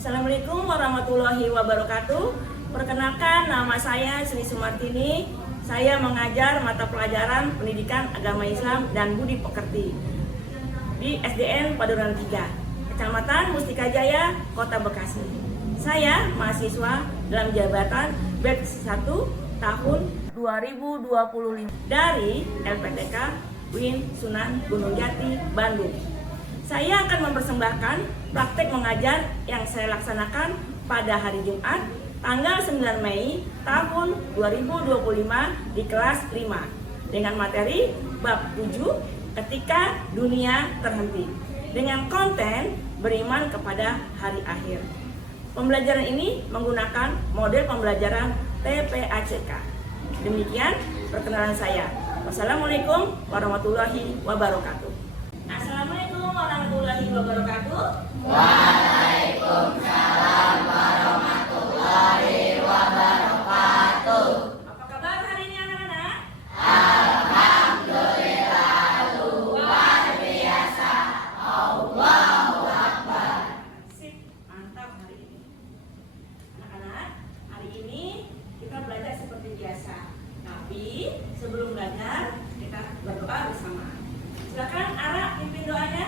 Assalamualaikum warahmatullahi wabarakatuh. Perkenalkan, nama saya Sri Sumartini. Saya mengajar mata pelajaran Pendidikan Agama Islam dan Budi Pekerti di SDN Paduran 3, Kecamatan Mustika Jaya, Kota Bekasi. Saya mahasiswa dalam jabatan batch 1 tahun 2025 dari LPTK UIN Sunan Gunung Jati, Bandung. Saya akan mempersembahkan praktek mengajar yang saya laksanakan pada hari Jumat tanggal 9 Mei tahun 2025 di kelas 5 dengan materi bab 7 ketika dunia terhenti dengan konten beriman kepada hari akhir. Pembelajaran ini menggunakan model pembelajaran TPACK. Demikian perkenalan saya. Wassalamualaikum warahmatullahi wabarakatuh. Assalamualaikum warahmatullahi wabarakatuh. Waalaikumsalam warahmatullahi wabarakatuh. Apa kabar hari ini anak-anak? Alhamdulillah, luar biasa. Allahu Akbar. Sip, mantap hari ini. Anak-anak, hari ini kita belajar seperti biasa. Tapi sebelum belajar, kita berdoa bersama. Silakan Ara pimpin doanya.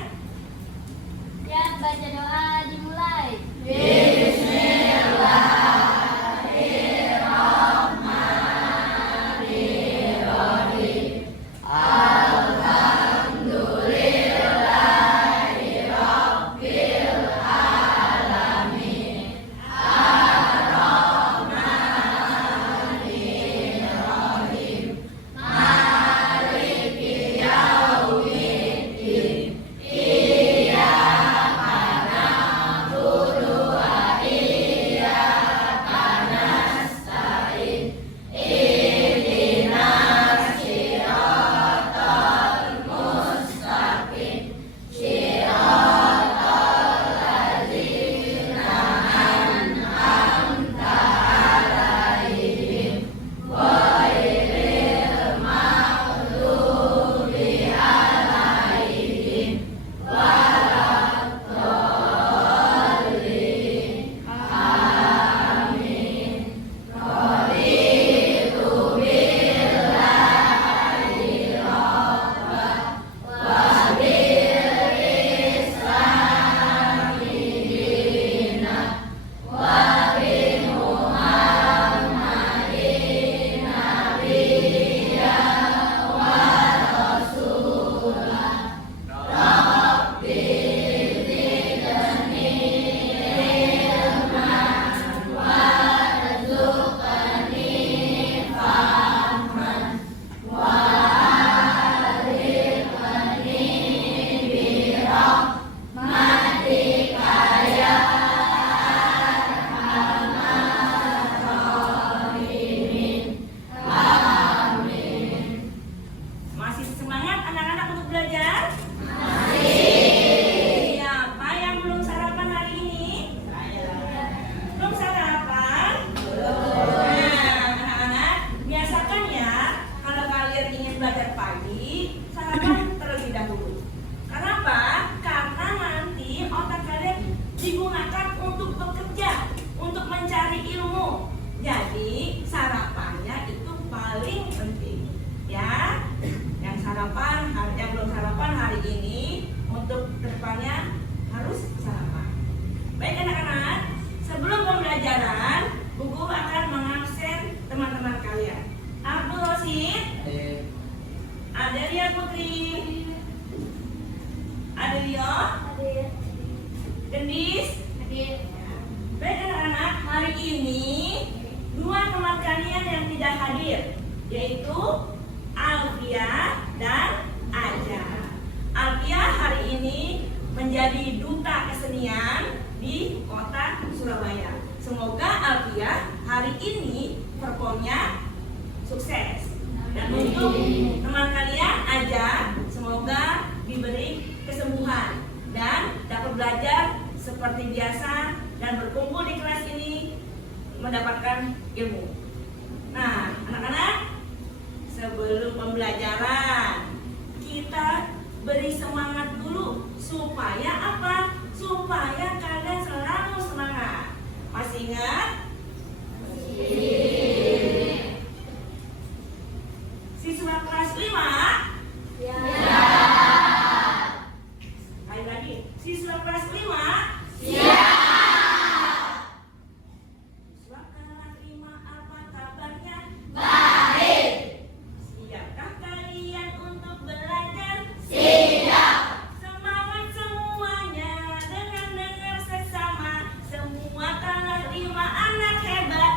Ya, baca doa dimulai. Bismillahirrahmanirrahim. Alhamdulillahirabbil alamin. Ar-Rahmanirrahim. Maliki yaumiddin. Iyyaka na'budu wa iyyaka nasta'in. Ihdinas siratal mustaqim. Siratal ladzina an'amta 'alaihim ghairil maghdubi 'alaihim waladdallin. Amin. Raditu billahi rabba wa bil islami dina wa bi Muhammadin nabiyya wa rasulah. Rabbi zidni ilman warzuqni fahman wa arifni bi rahmatika ya arhamar rahimin. Amin. Masih semangat anak-anak untuk belajar? Siapa yang belum sarapan hari ini? Belum sarapan? Nah, anak-anak, biasakan ya kalau kalian ingin belajar pagi, sarapan terlebih dahulu. Karena apa? Karena nanti otak kalian digunakan untuk bekerja, untuk mencari ilmu. Jadi sarapannya itu paling penting, ya. Yang sarapan, yang belum sarapan hari ini, untuk depannya harus sarapan. Baik anak-anak, sebelum pembelajaran, Bu Guru akan mengabsen teman-teman kalian. Abdul Rosid, Adelia Putri, Adelio, Gendis. Baik anak-anak, hari ini dua teman kalian yang tidak hadir, yaitu Alfia dan Aja. Alfia hari ini menjadi duta kesenian di kota Surabaya. Semoga Alfia hari ini performnya sukses. Dan untuk teman kalian Aja, semoga diberi kesembuhan dan dapat belajar seperti biasa dan berkumpul di kelas ini mendapatkan ilmu. Nah, anak-anak, sebelum pembelajaran kita beri semangat dulu supaya apa? Supaya kalian selalu semangat. ingat? Siswa kelas 5? Ya. Sekali lagi, siswa kelas 5? Siap. Siswa kelas 5 apa kabarnya? Baik. Siapkah kalian untuk belajar? Siap. Semangat semuanya dengan dengar sesama. Semua kelas 5 anak hebat.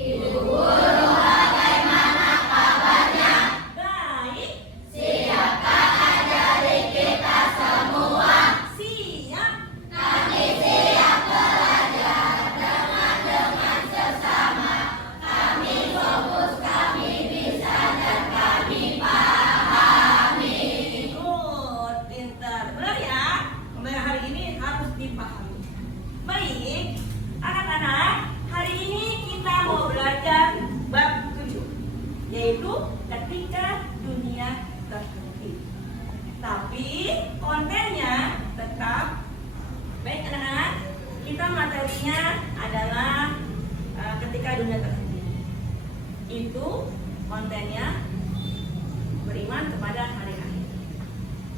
Ibu guru bagaimana kabarnya? Baik. Siapkah ajari kita semua? Siap. Kami siap belajar dengan sesama. Kami fokus, kami bisa dan kami pahami. Good, pintar. Benar ya? Pembelajaran hari ini harus dipahami. Baik, anak-anak, hari ini kita mau belajar bab 7, yaitu ketika dunia terhenti. Tapi kontennya tetap baik anak-anak. Kita materinya adalah ketika dunia terhenti. Itu kontennya beriman kepada hari akhir.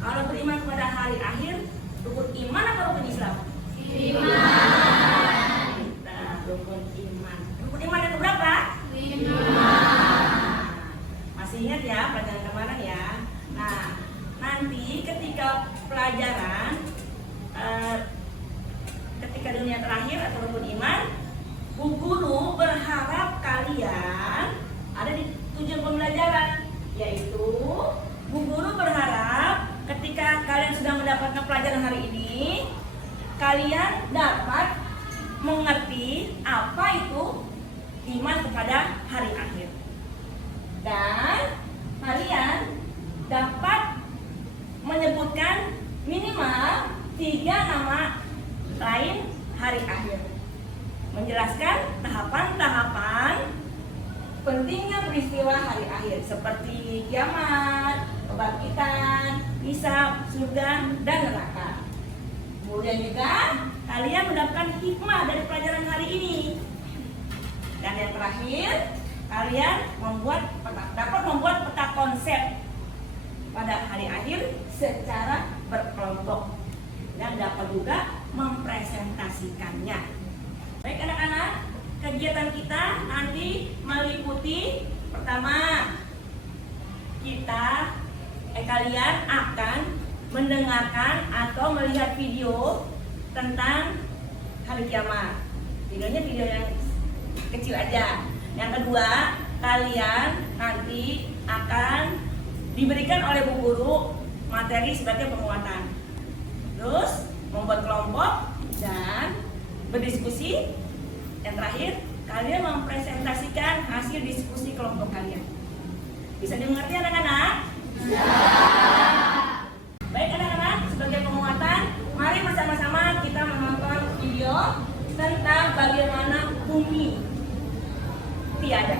Kalau beriman kepada hari akhir, rukun iman atau rukun Islam? Nah, rukun iman. Rukun iman yang berapa? Masih ingat ya pelajaran kemarin ya? Nah, nanti ketika pelajaran ketika dunia terakhir atau rukun iman, Bu Guru berharap kalian ada di tujuan pembelajaran, yaitu Bu Guru berharap ketika kalian sudah mendapatkan pelajaran hari ini, kalian dapat mengerti apa itu iman kepada hari akhir. Dan kalian dapat menyebutkan minimal 3 nama lain hari akhir. Menjelaskan tahapan-tahapan pentingnya peristiwa hari akhir seperti kiamat, kebangkitan, hisab, surga, dan neraka. Kemudian juga kalian mendapatkan hikmah dari pelajaran hari ini. Dan yang terakhir, kalian dapat membuat peta konsep pada hari akhir secara berkelompok dan dapat juga mempresentasikannya. Baik anak-anak, kegiatan kita nanti meliputi pertama, kalian akan mendengarkan atau melihat video tentang hari kiamat. Videonya video yang kecil aja. Yang kedua, kalian nanti akan diberikan oleh Bu Guru materi sebagai penguatan. Terus membuat kelompok dan berdiskusi. Yang terakhir, kalian mempresentasikan hasil diskusi kelompok kalian. Bisa dimengerti anak-anak? Baik anak-anak, sebagai penguatan, mari bersama-sama kita menonton video tentang bagaimana bumi tiada.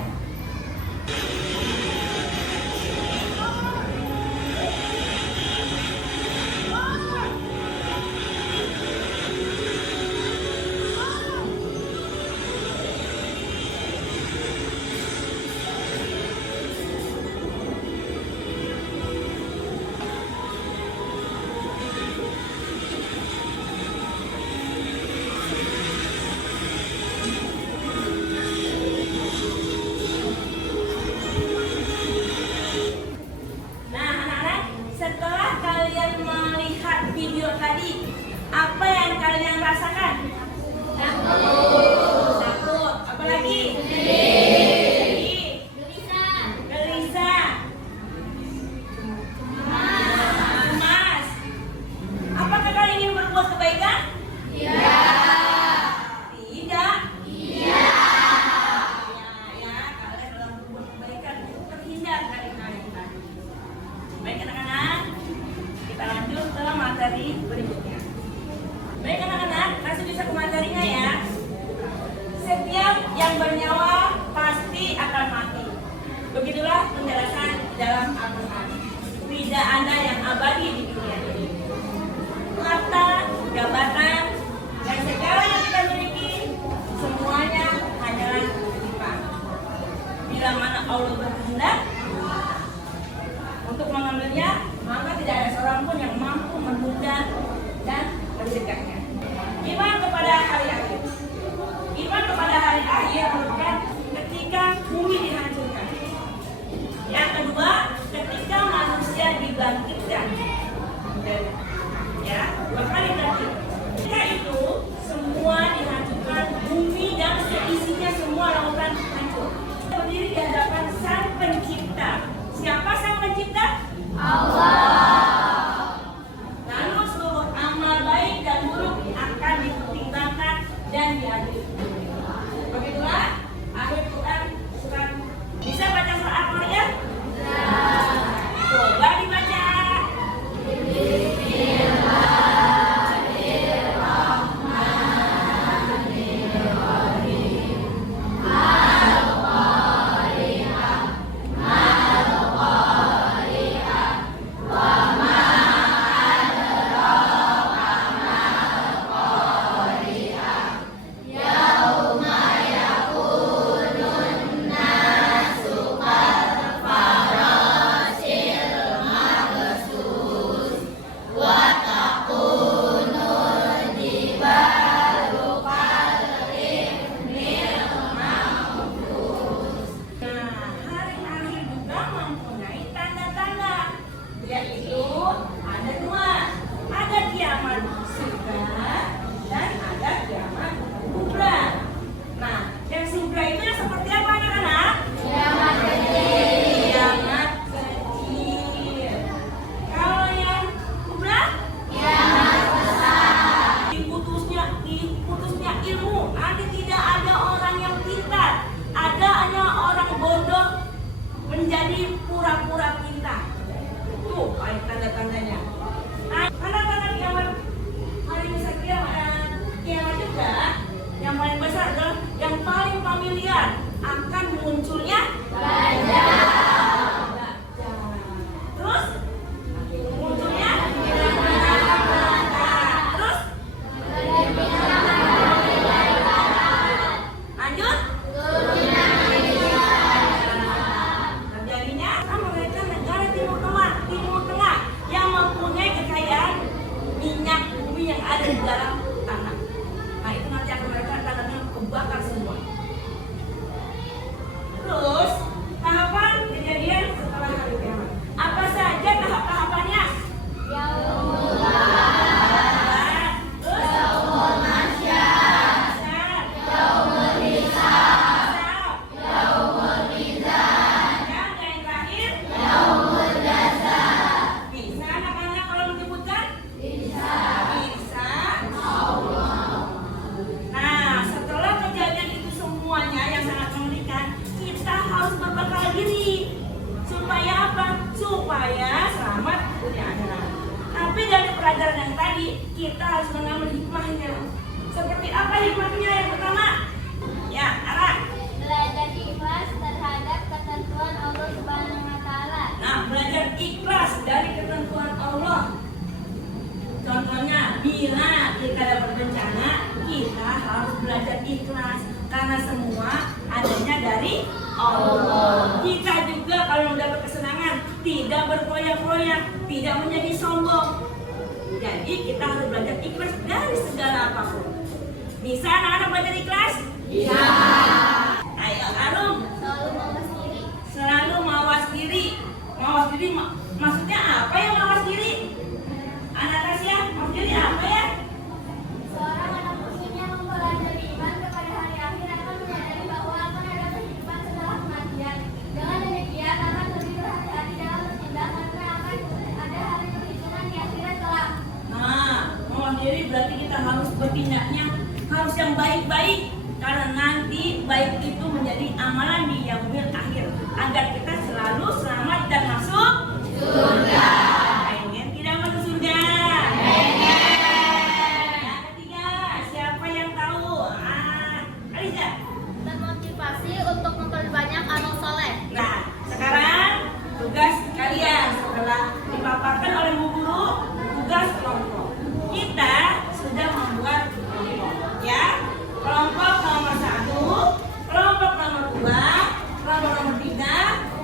Tadi, apa yang kalian rasakan? Takut. Apa lagi? Gelisah. Cemas. Apakah kalian ingin berbuat kebaikan? Tidak. Ya, kalian dalam berbuat kebaikan terhindar dari kalian. Baik anak-anak, kita lanjut ke materi berikutnya. Baik anak-anak, langsung bisa ke materinya ya. Setiap yang bernyawa pasti akan mati. Begitulah penjelasan dalam Al-Quran. Tidak ada yang abadi di dunia ini. Harta, jabatan, dan segala yang kita dibangkitkan. Ya, 2 kali bangkit. Ketika itu semua dihancurkan, bumi dan seisinya semua lautan hancur. Berdiri di hadapan Sang Pencipta. Siapa Sang Pencipta? Allah. Lalu seluruh amal baik dan buruk akan dipertimbangkan dan diadili. Begitulah akhir Quran surat. Bisa baca surat Al-Maryam? Coba dibaca. Menjadi pura-pura pintar. Tuh, tanda-tandanya. Nah, tanda-tanda kiamat hari besar kiamat juga yang paling besar adalah yang paling familiar akan munculnya Dajjal. Terus munculnya terus lanjut yang mempunyai kekayaan minyak bumi yang ada di dalam tanah. Nah itu nanti akan mereka tanahnya kebakar semua. Terus tahapan kejadian setelah hari kiamat. Apa saja tahap-tahapannya? Supaya selamat dunia akhirat. Tapi dari pelajaran yang tadi kita harus mengambil hikmahnya. Seperti apa hikmahnya? Yang pertama, ya Ara. Belajar ikhlas terhadap ketentuan Allah Subhanahu wa Ta'ala. Nah, belajar ikhlas dari ketentuan Allah. Contohnya, bila kita dapat bencana, kita harus belajar ikhlas karena semua adanya dari Allah. Kita juga kalau mendapat kesenangan tidak berfoya-foya, tidak menjadi sombong. Jadi kita harus belajar ikhlas dari segala apapun. Bisa anak-anak belajar ikhlas? Bisa. Ayo Arum. Selalu mawas diri. Selalu mawas diri. Mawas diri maksudnya apa ya mawas diri? Anak Tasya, mawas diri apa ya? Seorang anak muslim yang mempelajari iman kepada hari akhir akan menyadari bahwa akan ada kehidupan setelah kematian. Dengan demikian akan lebih berhati-hati dalam bertindak karena akan ada hari perhitungan di akhirat kelak. Nah, mawas diri berarti kita harus bertindaknya harus yang baik-baik karena nanti baik itu menjadi amalan di yaumil akhir agar kita selalu selamat dan masuk surga. Pengen tidak masuk surga? Yang ketiga, siapa yang tahu? Aliza. Termotivasi untuk memperbanyak amal soleh. Nah, sekarang tugas kalian setelah dipaparkan oleh Bu Guru, tugas kelompok. Kita sudah membuat kelompok, ya. Kelompok nomor 1, kelompok nomor 2, kelompok nomor 3,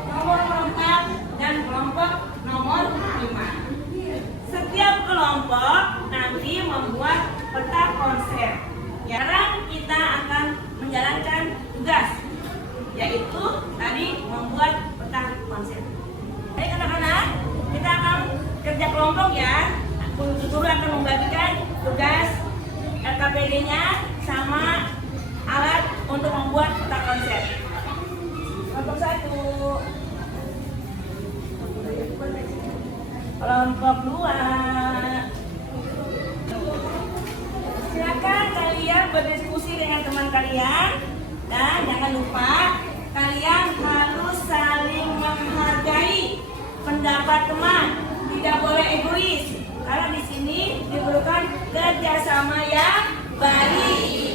kelompok ya. Guru akan membagikan tugas LKPD-nya sama alat untuk membuat peta konsep. Kelompok 1. Kelompok 2. Silakan kalian berdiskusi dengan teman kalian dan jangan lupa kalian harus saling menghargai pendapat teman, tidak boleh egois karena di sini diperlukan kerjasama yang baik.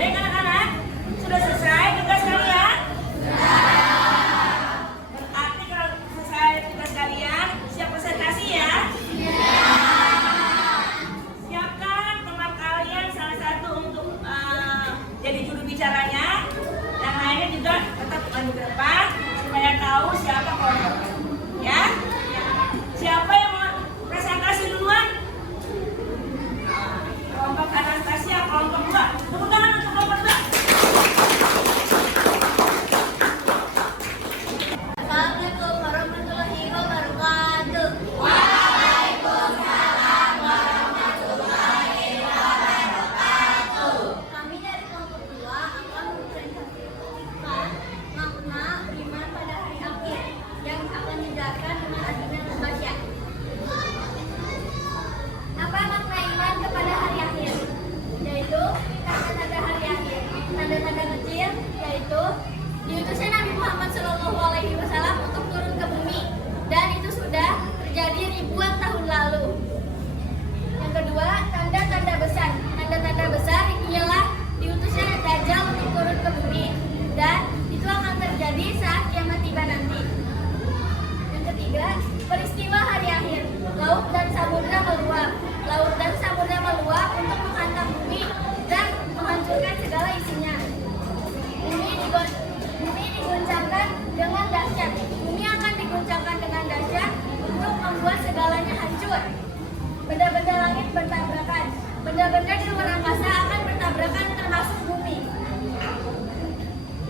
Baik anak-anak, sudah selesai tugas kalian? Berarti kalau selesai tugas kalian, siap presentasi ya? Siapkan teman kalian salah satu untuk jadi juru bicaranya. Yang lainnya juga tetap maju ke depan supaya tahu siapa kelompok. Ya? Siapa yang mau presentasi duluan? Kelompok Anastasia, kelompok 2. Tepuk tangan untuk kelompok 2. Assalamualaikum warahmatullahi wabarakatuh. Kami dari kelompok 2 akan mempresentasikan makna beriman pada hari akhir yang akan dijelaskan dengan Adina Natasha. Apa makna iman kepada hari akhir? Yaitu tanda-tanda hari akhir. Tanda-tanda kecil yaitu diutusnya Nabi Muhammad SAW untuk turun ke bumi, dan itu sudah terjadi ribuan tahun lalu. Yang kedua, tanda-tanda besar. Tanda-tanda besar ialah diutusnya Dajjal untuk turun ke bumi, dan itu akan terjadi saat kiamat tiba nanti. Yang ketiga, peristiwa hari akhir. Laut dan samudra meluap. Laut dan samudra meluap untuk menghantam bumi dan menghancurkan segala isinya. Bumi diguncangkan dengan dahsyat. Bumi akan diguncangkan dengan dahsyat untuk membuat segalanya hancur. Benda-benda langit bertabrakan. Benda-benda di luar angkasa akan bertabrakan termasuk bumi.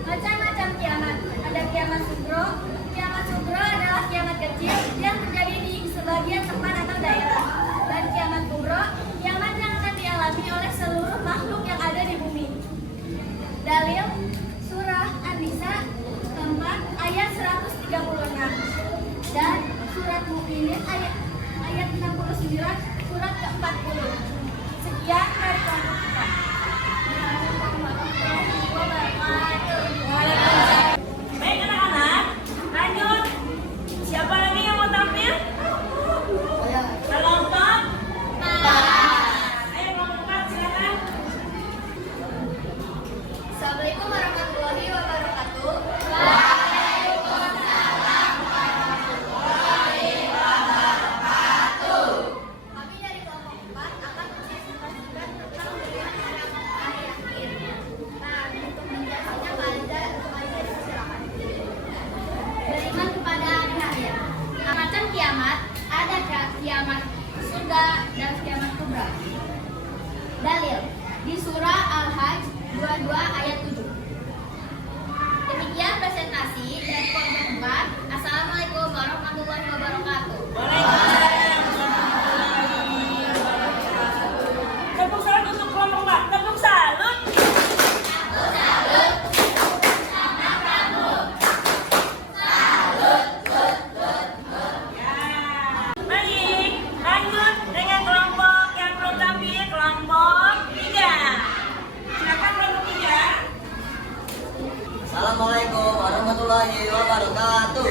Macam-macam kiamat. Ada kiamat sugro. Kiamat sugro adalah kiamat kecil yang terjadi di sebagian tempat atau daerah. Dan kiamat kubro, kiamat yang akan dialami oleh seluruh makhluk yang ada di bumi. Dalil surah An-Nisa 4 ayat 136 dan surat Mukminin ayat 69 surat ke-40. Sekian dari kelompok kita. Baik anak-anak, lanjut. Siapa lagi yang mau tampil? Kelompok 4. Ayo kelompok 4 silakan. Assalamualaikum warahmatullahi wabarakatuh. Kami dari kelompok 4 akan mempresentasikan tentang beriman pada hari akhir. Nah, untuk menjelaskannya Faiza silakan. Beriman kepada hari akhir. Macam kiamat, ada kiamat surga dan kiamat kubra. Dalil di surah Al-Hajj 22 ayat 7. Demikian presentasi dari kelompok 4. Assalamualaikum warahmatullahi wabarakatuh. Tepuk salut untuk kelompok 4. Tepuk salut. Ya. Baik, lanjut dengan kelompok yang belum tampil, kelompok 3. Silakan kelompok 3. Assalamualaikum warahmatullahi wabarakatuh.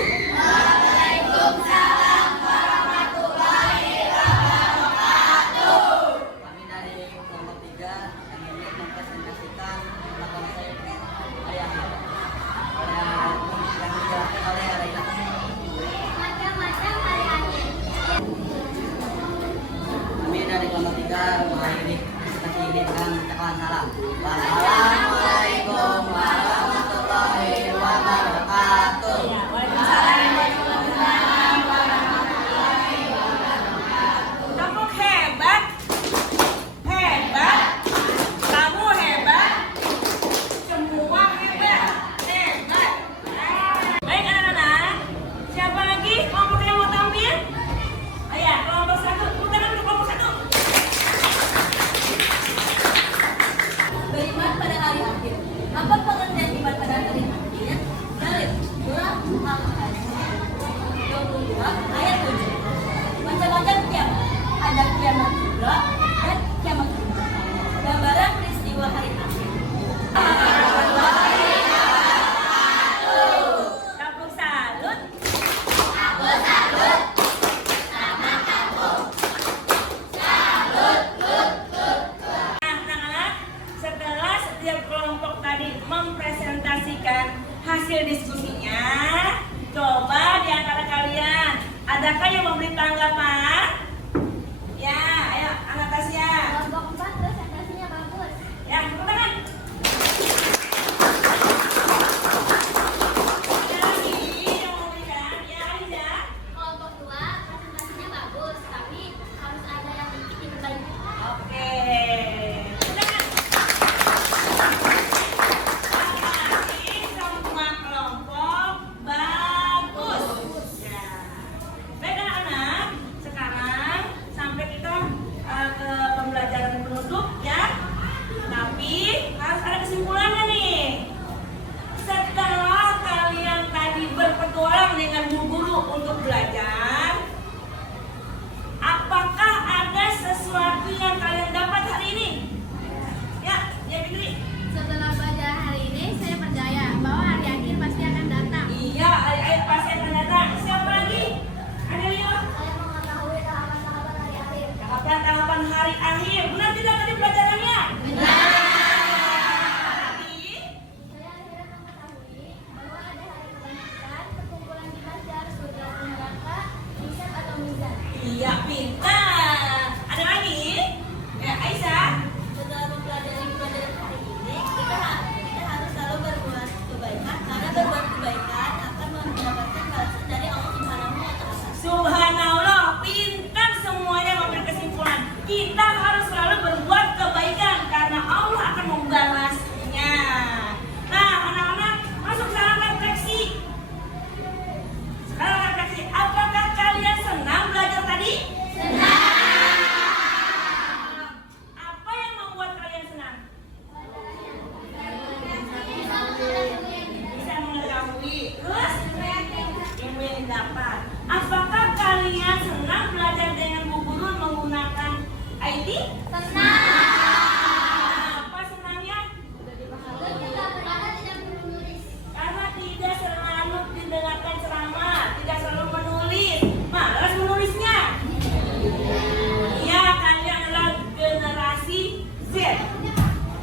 Kami dari kelompok 3 yang ingin mempresentasikan tentang konsep ayah yang dijelaskan oleh Raina. Macam-macam hari akhir. Kami dari kelompok 3 mengakhiri presentasi ini dengan mengucapkan salam. Wassalamualaikum warahmatullahi wabarakatuh. Ya, waalaikumsalam. Kamu hebat, hebat. Kamu hebat. Semua hebat, hebat. Baik anak-anak, siapa lagi kelompok yang mau tampil? Ayo, kelompok 1, putar dulu kelompok 1. Beriman pada hari akhir. Apa pengertian iman pada hari akhir? Dalil surah Al-Hadid 22 ayat 7. Macam-macam kiamat. Ada kiamat kubra dan kiamat kubra. Gambaran peristiwa hari akhir. Kampung salut. Anak-anak, setelah setiap kelompok tadi mempresentasikan hasil diskusinya, coba di antara kalian, adakah yang memberi tanggapan? Ya, ayo, anak Tasya. Kelompok 4 presentasinya bagus. Ya, tepuk tangan. Ada lagi yang mau berikan? Ya, Aliza. Kelompok 2 presentasinya bagus, tapi harus ada yang sedikit diperbaiki. Oke. Tepuk tangan. Lagi semua kelompok bagus. Ya. Baik anak-anak, sekarang sampai kita ke pembelajaran penutup ya. Tapi harus ada kesimpulannya nih. Setelah kalian tadi berpetualang dengan Bu Guru untuk belajar, apakah ada sesuatu yang kalian dapat hari ini? Ya, Fitri. Setelah belajar hari ini, saya percaya bahwa hari akhir pasti akan datang. Iya, air pasti akan datang. Siapa lagi? Ada Leo? Saya mengetahui tahapan-tahapan hari akhir. Tahapan hari akhir. Benar tidak tadi pelajarannya? Benar. Saya akhirnya mengetahui bahwa ada hari kebangkitan, perkumpulan kita harus surga dan neraka, hisab atau mizan. Iya, pintar. Ada lagi? Ya, Aisyah. Setelah mempelajari pelajaran hari ini, kita harus selalu berbuat kebaikan karena berbuat kebaikan akan mendapatkan balasan dari Allah Subhanahu wa taala. Subhanallah, pintar semuanya mengambil kesimpulan. Kita harus selalu berbuat kebaikan karena Allah akan membalasnya. Nah, anak-anak, masuk salam refleksi. Sekarang refleksi, apakah kalian senang belajar tadi? Apa yang membuat kalian senang? Bisa mengetahui. Terus ilmu yang didapat. Apakah kalian senang belajar dengan Bu Guru menggunakan IT? Senang. Apa senangnya? Karena tidak perlu nulis. Karena tidak selalu didengarkan ceramah, tidak selalu menulis, malas menulisnya. Iya, kalian adalah generasi Z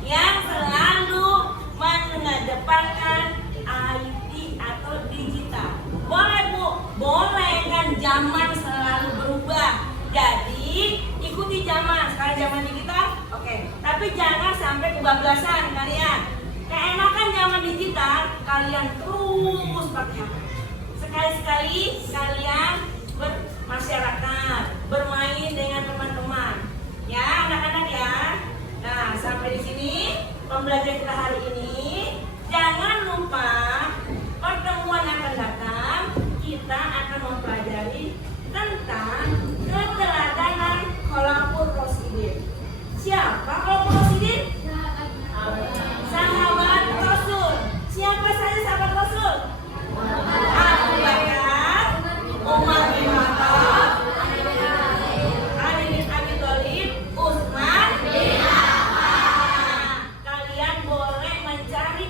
yang selalu mengedepankan IT atau digital. Boleh Bu, boleh kan zaman selalu berubah. Jadi ikuti zaman. Sekarang zaman digital, oke. Tapi jangan sampai kebablasan kalian. Keenakan zaman digital, kalian terus pakai HP. Sekali-sekali kalian bermasyarakat, bermain dengan teman-teman. Ya, anak-anak ya. Nah, sampai di sini pembelajaran kita hari ini. Jangan lupa pertemuan yang akan datang kita akan mempelajari tentang keteladanan khalaqur rasyidin. Siapa khalaqur rasyidin? Sahabat Rasul. Siapa saja sahabat Rasul? Abu Bakar, Umar bin Khattab, Ali bin Abi Thalib, Utsman bin Affan. Kalian boleh mencari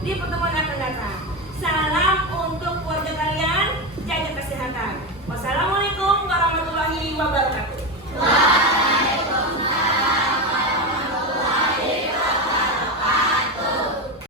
di pertemuan akan datang. Salam